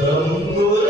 Tão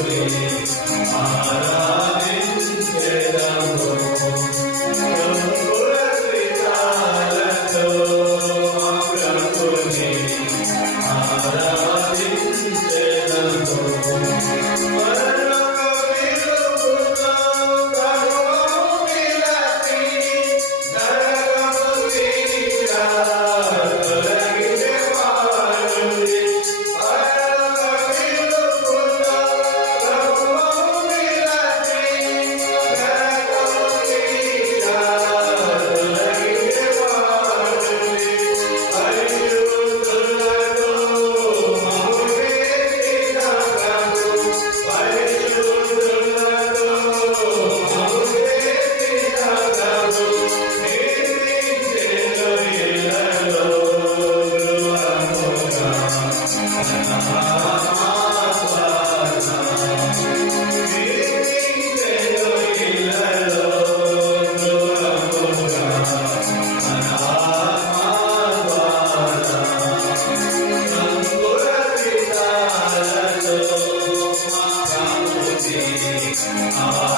Aradhana. Oh.